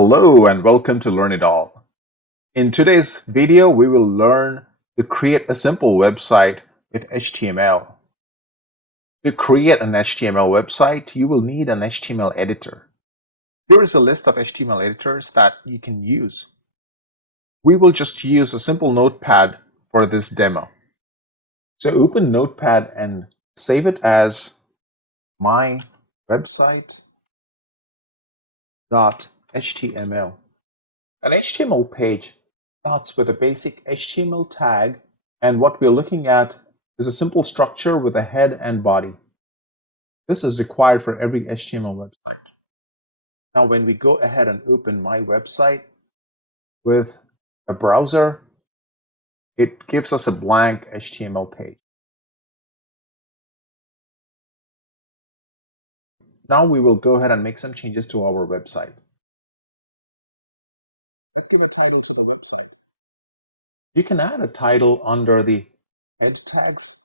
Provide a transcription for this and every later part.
Hello and welcome to Learn It All. In today's video, we will learn to create a simple website with HTML. To create an HTML website, you will need an HTML editor. Here is a list of HTML editors that you can use. We will just use a simple Notepad for this demo. So open Notepad and save it as my website.html. An HTML page starts with a basic HTML tag, and what we're looking at is a simple structure with a head and body. This is required for every HTML website. Now, when we go ahead and open my website with a browser, it gives us a blank HTML page. Now we will go ahead and make some changes to our website. Let's give a title to the website. You can add a title under the head tags,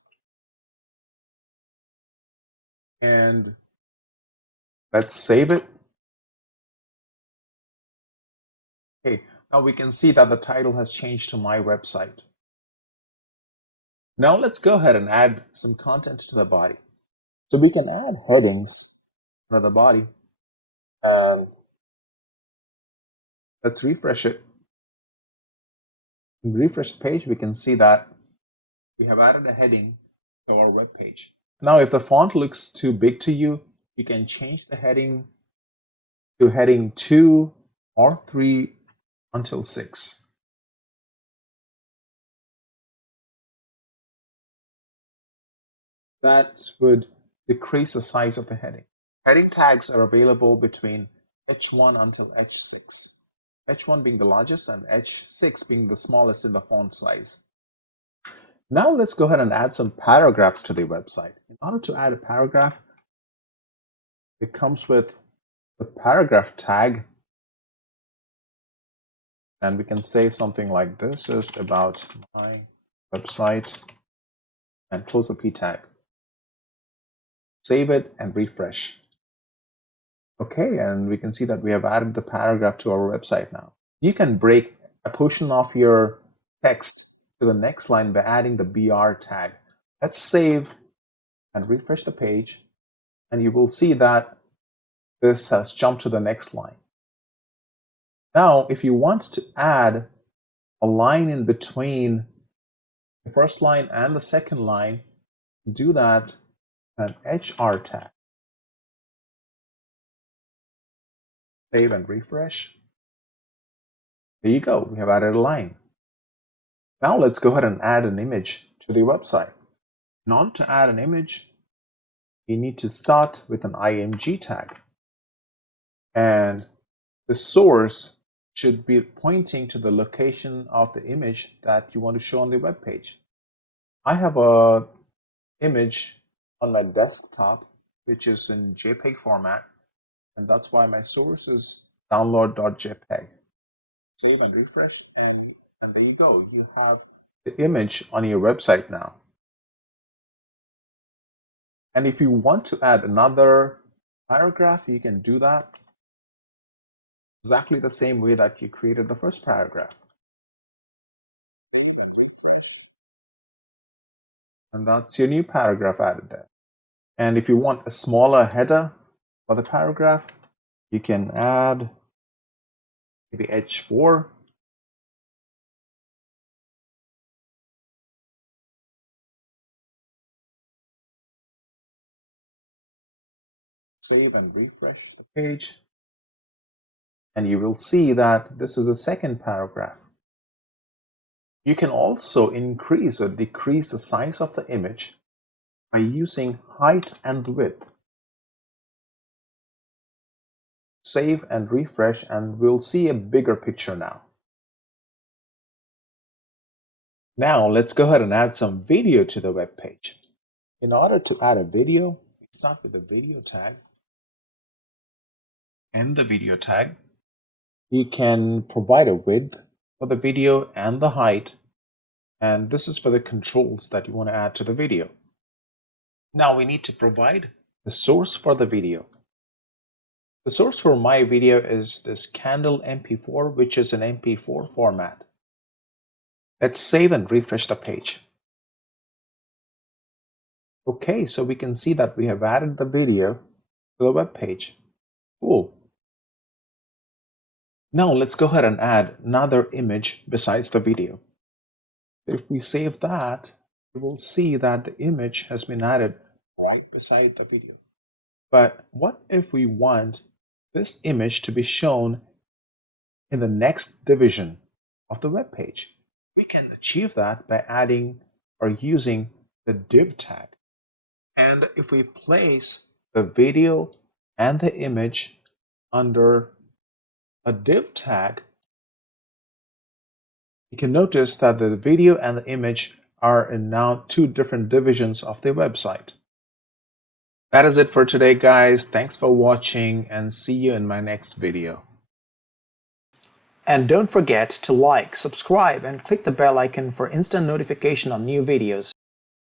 and let's save it. Okay, now we can see that the title has changed to my website. Now let's go ahead and add some content to the body. So we can add headings under the body. Let's refresh it. Refresh the page, we can see that we have added a heading to our web page. Now, if the font looks too big to you, you can change the heading to heading 2 or 3 until 6. That would decrease the size of the heading. Heading tags are available between H1 until H6. H1 being the largest and H6 being the smallest in the font size. Now let's go ahead and add some paragraphs to the website. In order to add a paragraph, it comes with the paragraph tag, and we can say something like this is about my website and close the p tag. Save it and refresh. Okay, and we can see that we have added the paragraph to our website now. You can break a portion of your text to the next line by adding the BR tag. Let's save and refresh the page, and you will see that this has jumped to the next line. Now, if you want to add a line in between the first line and the second line, do that an HR tag. Save and refresh. There you go, we have added a line. Now let's go ahead and add an image to the website. In order to add an image, you need to start with an img tag. And the source should be pointing to the location of the image that you want to show on the web page. I have an image on my desktop, which is in JPEG format, and that's why my source is download.jpg. Save and refresh, and there you go. You have the image on your website now. And if you want to add another paragraph, you can do that exactly the same way that you created the first paragraph. And that's your new paragraph added there. And if you want a smaller header for the paragraph, you can add maybe H4. Save and refresh the page, and you will see that this is a second paragraph. You can also increase or decrease the size of the image by using height and width. Save and refresh, and we'll see a bigger picture now. Now let's go ahead and add some video to the web page. In order to add a video, start with the video tag. In the video tag, you can provide a width for the video and the height, and this is for the controls that you want to add to the video. Now we need to provide the source for the video. The source for my video is this Candle MP4, which is an MP4 format. Let's save and refresh the page. Okay, so we can see that we have added the video to the web page. Cool. Now let's go ahead and add another image besides the video. If we save that, you will see that the image has been added right beside the video. But what if we want this image to be shown in the next division of the web page? We can achieve that by adding or using the div tag. And if we place the video and the image under a div tag, you can notice that the video and the image are in now two different divisions of the website. That is it for today, guys. Thanks for watching and see you in my next video. And don't forget to like, subscribe, and click the bell icon for instant notification on new videos.